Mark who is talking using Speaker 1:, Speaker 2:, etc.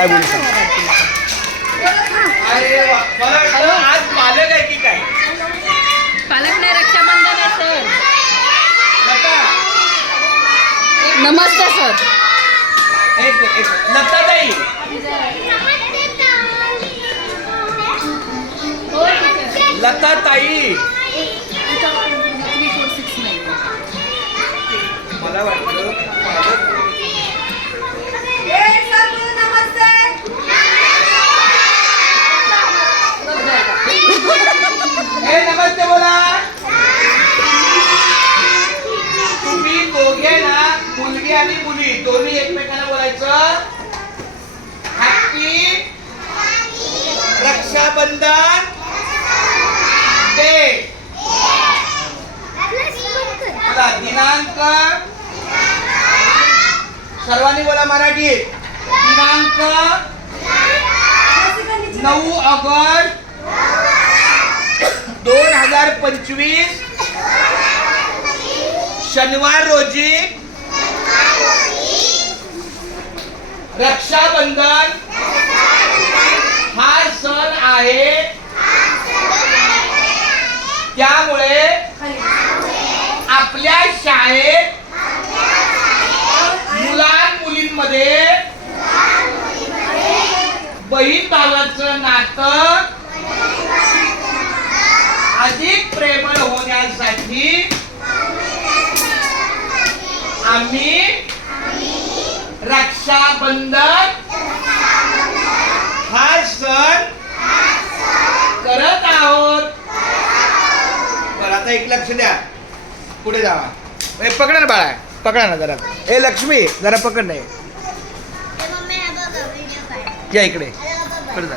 Speaker 1: काय बोलू
Speaker 2: पालक आहे की काय
Speaker 3: पालक नाही रक्षाबंधन आहे सर.
Speaker 2: लता
Speaker 3: नमस्ते सर.
Speaker 2: एक एक लताताई लताताई मला वाटलं पालक ए नमस्ते बोला. तुम्ही दोघे ना मुलगी आणि मुली दोन्ही एकमेकांना बोलायचं. Happy Rakshabandhan day. बोला दिनांक. सर्वांनी बोला मराठी दिनांक. नऊ ऑगस्ट. हजार पंचवीस. शनिवार रोजी रक्षाबंधन. हा सण आहे. त्यामुळे आपल्या शाळेत मुलां मुलींमध्ये बहीण भावाचं नातं आम्ही रक्षाबंधन हा सण करत आहोत. बरं आता एक लक्ष द्या. पुढे जावा. ए, पकडा ना बाळा. पकडा ना जरा. ए लक्ष्मी जरा पकड नाही या. इकडे. इकडे जा.